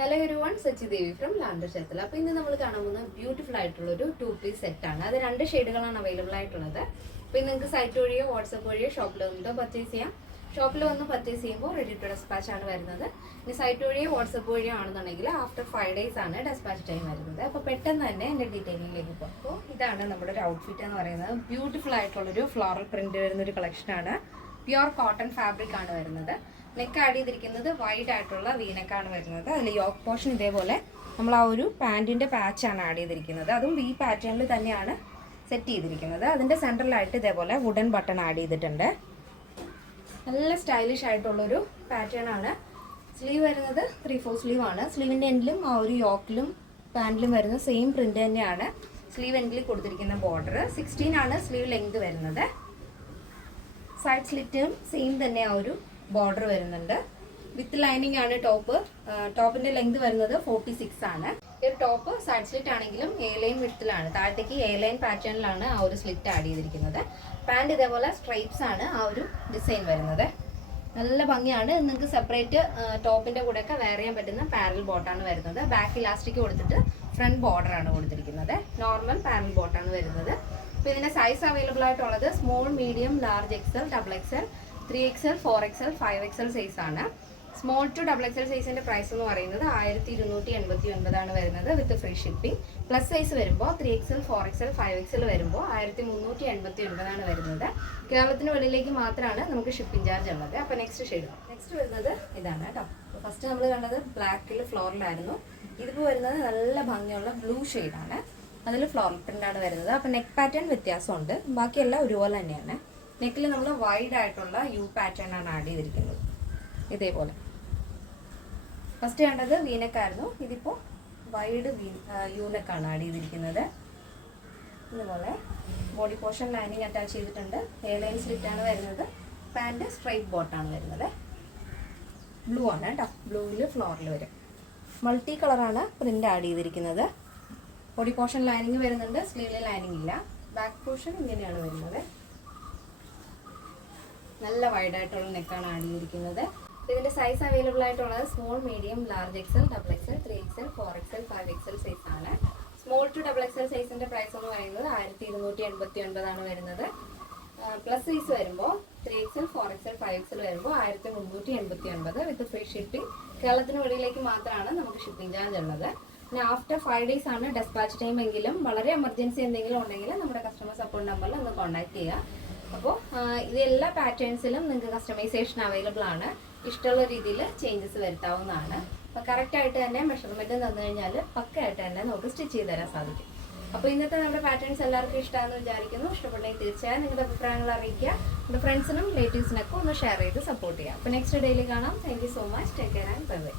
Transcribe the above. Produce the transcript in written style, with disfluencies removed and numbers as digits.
Hello everyone, Sachi Devi from lander Cherthala. അപ്പോൾ ഇന്ന് നമ്മൾ കാണാൻ പോകുന്ന ബ്യൂട്ടിഫുൾ ആയിട്ടുള്ളൊരു 2-piece സെറ്റാണ്. അത് 2 ഷെയ്ഡുകളാണ് അവൈലബിൾ ആയിട്ടുള്ളത്. അപ്പോൾ നിങ്ങൾക്ക് സൈറ്റ് വഴിയോ വാട്സപ്പ് വഴിയോ ഷോപ്പിൽ വന്നിട്ട് പർച്ചേസ് ചെയ്യാം. ഷോപ്പിൽ വന്ന് പർച്ചേസ് ചെയ്യുമ്പോൾ റെഡി ടു ഡെസ്പാച്ച് ആണ് വരുന്നത്. ഇനി സൈറ്റ് വഴിയോ വാട്സപ്പ് വഴിയോ ആണെന്നുണ്ടെങ്കിൽ ആഫ്റ്റർ 5 days ആണ് ഡെസ്പാച്ച് ടൈം വരുന്നത്. അപ്പോൾ പെട്ടെന്ന് തന്നെ എൻ്റെ ഡീറ്റെയിലിംഗിലേക്ക് പോകും. അപ്പോൾ ഇതാണ് നമ്മുടെ ഒരു ഔട്ട്ഫിറ്റ് എന്ന് പറയുന്നത്. ബ്യൂട്ടിഫുൾ ആയിട്ടുള്ളൊരു ഫ്ലോറൽ പ്രിന്റ് വരുന്നൊരു കളക്ഷനാണ്. പ്യുർ കോട്ടൺ ഫാബ്രിക് ആണ് വരുന്നത്. നെക്ക് ആഡ് ചെയ്തിരിക്കുന്നത് വൈഡ് ആയിട്ടുള്ള വീനക്കാണ് വരുന്നത്. അതിൽ യോക്ക് പോർഷൻ ഇതേപോലെ നമ്മൾ ആ ഒരു പാൻറ്റിൻ്റെ പാച്ചാണ് ആഡ് ചെയ്തിരിക്കുന്നത്. അതും വി പാറ്റേണിൽ തന്നെയാണ് സെറ്റ് ചെയ്തിരിക്കുന്നത്. അതിൻ്റെ സെൻട്രലായിട്ട് ഇതേപോലെ വുഡൻ ബട്ടൺ ആഡ് ചെയ്തിട്ടുണ്ട്. നല്ല സ്റ്റൈലിഷ് ആയിട്ടുള്ളൊരു പാറ്റേൺ ആണ്. സ്ലീവ് വരുന്നത് 3/4 സ്ലീവ് ആണ്. സ്ലീവിൻ്റെ എൻഡിലും ആ ഒരു യോക്കിലും പാൻറ്റിലും വരുന്ന സെയിം പ്രിൻ്റ് തന്നെയാണ് സ്ലീവ് എൻഡിൽ കൊടുത്തിരിക്കുന്ന ബോർഡർ. 16 ആണ് സ്ലീവ് ലെങ്ത് വരുന്നത്. സൈഡ് സ്ലിറ്റും സെയിം തന്നെ ആ ഒരു ബോർഡർ വരുന്നുണ്ട്. വിത്ത് ലൈനിങ് ആണ് ടോപ്പ്. ടോപ്പിന്റെ ലെങ്ത് വരുന്നത് 46 ആണ്. ഈ ടോപ്പ് സൈഡ് സ്ലിറ്റ് ആണെങ്കിലും എ ലൈൻ വിഡ്ത്തിലാണ്, താഴത്തേക്ക് എ ലൈൻ പാറ്റേണിലാണ് ആ ഒരു സ്ലിറ്റ് ആഡ് ചെയ്തിരിക്കുന്നത്. പാൻറ് ഇതേപോലെ സ്ട്രൈപ്സ് ആണ് ആ ഒരു ഡിസൈൻ വരുന്നത്. നല്ല ഭംഗിയാണ്. നിങ്ങൾക്ക് സെപ്പറേറ്റ് ടോപ്പിന്റെ കൂടെയൊക്കെ വെയർ ചെയ്യാൻ പറ്റുന്ന പാരൽ ബോട്ടാണ് വരുന്നത്. ബാക്ക് ഇലാസ്റ്റിക് കൊടുത്തിട്ട് ഫ്രണ്ട് ബോർഡർ ആണ് കൊടുത്തിരിക്കുന്നത്. നോർമൽ പാരൽ ബോട്ടാണ് വരുന്നത്. അപ്പോൾ ഇതിന്റെ സൈസ് അവൈലബിൾ ആയിട്ടുള്ളത് small, medium, large, XL, double XL, 3XL, 4XL, 5XL size ആണ്. സ്മോൾ ടു ഡബിൾ എക്സൽ സൈസിന്റെ പ്രൈസ് എന്ന് പറയുന്നത് 1289 ആണ് വരുന്നത് with free shipping. Plus size വരുമ്പോൾ 3XL, 4XL, 5XL വരുമ്പോൾ 1389 ആണ് വരുന്നത്. കേരളത്തിന് വെളിയിലേക്ക് മാത്രമാണ് നമുക്ക് ഷിപ്പിംഗ് ചാർജ് ഉള്ളത്. അപ്പോൾ നെക്സ്റ്റ് വരുന്നത് ഇതാണ് കേട്ടോ. ഫസ്റ്റ് നമ്മൾ കണ്ടത് ബ്ലാക്കിൽ ഫ്ലോറിലായിരുന്നു. ഇതിപ്പോൾ വരുന്നത് നല്ല ഭംഗിയുള്ള ബ്ലൂ ഷെയ്ഡാണ്. അതിൽ ഫ്ലോറൽ പ്രിന്റ് ആണ് വരുന്നത്. അപ്പോൾ നെക്ക് പാറ്റേൺ വ്യത്യാസമുണ്ട്, ബാക്കിയെല്ലാം ഒരുപോലെ തന്നെയാണ്. നെക്കിൽ നമ്മൾ വൈഡ് ആയിട്ടുള്ള യു പാറ്റേൺ ആണ് ആഡ് ചെയ്തിരിക്കുന്നത്. ഇതേപോലെ ഫസ്റ്റ് കണ്ടത് വീനക്കായിരുന്നു. ഇതിപ്പോൾ വൈഡ് യൂനെക്കാണ് ആഡ് ചെയ്തിരിക്കുന്നത്. ഇതുപോലെ ബോഡി പോർഷൻ ലൈനിങ് അറ്റാച്ച് ചെയ്തിട്ടുണ്ട്. എ ലൈൻ സ്ലിറ്റ് ആണ് വരുന്നത്. പാൻറ് സ്ട്രൈറ്റ് ബോട്ടാണ് വരുന്നത്. ബ്ലൂ ആണ് കേട്ടോ. ബ്ലൂവിൽ ഫ്ലോറിൽ വരും. മൾട്ടി കളറാണ് പ്രിന്റ് ആഡ് ചെയ്തിരിക്കുന്നത്. ബോഡി പോർഷൻ ലൈനിങ് വരുന്നുണ്ട്. സ്ലീവിൽ ലൈനിങ് ഇല്ല. ബാക്ക് പോർഷൻ ഇങ്ങനെയാണ് വരുന്നത്. നല്ല വൈഡ് ആയിട്ടുള്ള നെക്കാണ് ആഡ് ചെയ്തിരിക്കുന്നത്. ഇതിന്റെ സൈസ് അവൈലബിൾ ആയിട്ടുള്ളത് small, medium, large XL, double XL, 3XL, 4XL, 5XL size ആണ്. സ്മോൾ ടു ഡബിൾ എക്സൽ സൈസിന്റെ പ്രൈസ് എന്ന് പറയുന്നത് 1289 ആണ് വരുന്നത്. പ്ലസ് സൈസ് വരുമ്പോൾ 3XL, 4XL, 5XL വരുമ്പോൾ 1389 വിത്ത് ഫ്രീ ഷിപ്പിംഗ്. കേരളത്തിന് വെളിയിലേക്ക് മാത്രമാണ് നമുക്ക് ഷിപ്പിംഗ് ചാർജ് ഉള്ളത്. പിന്നെ ആഫ്റ്റർ 5 days ആണ് ഡെസ്പാച്ച് ടൈം എങ്കിലും വളരെ എമർജൻസി എന്തെങ്കിലും ഉണ്ടെങ്കിൽ നമ്മുടെ കസ്റ്റമർ സപ്പോർട്ട് നമ്പറിൽ ഒന്ന് കോൺടാക്ട് ചെയ്യുക. അപ്പോൾ ഇതെല്ലാ പാറ്റേൺസിലും നിങ്ങൾക്ക് കസ്റ്റമൈസേഷൻ അവൈലബിൾ ആണ്. ഇഷ്ടമുള്ള രീതിയിൽ ചേഞ്ചസ് വരുത്താവുന്നതാണ്. അപ്പോൾ കറക്റ്റായിട്ട് തന്നെ മെഷർമെൻറ്റ് തന്നു കഴിഞ്ഞാൽ പക്കയായിട്ട് തന്നെ നമുക്ക് സ്റ്റിച്ച് ചെയ്ത് തരാൻ സാധിക്കും. അപ്പോൾ ഇന്നത്തെ നമ്മുടെ പാറ്റേൺസ് എല്ലാവർക്കും ഇഷ്ടമാണെന്ന് വിചാരിക്കുന്നു. ഇഷ്ടപ്പെട്ടെങ്കിൽ തീർച്ചയായും നിങ്ങളുടെ അഭിപ്രായങ്ങൾ അറിയിക്കുക. നിങ്ങളുടെ ഫ്രണ്ട്സിനും റിലേറ്റീവ്സിനൊക്കെ ഒന്ന് ഷെയർ ചെയ്ത് സപ്പോർട്ട് ചെയ്യുക. അപ്പോൾ നെക്സ്റ്റ് ഡേയിൽ കാണാം. Thank you so much. Take care and bye bye.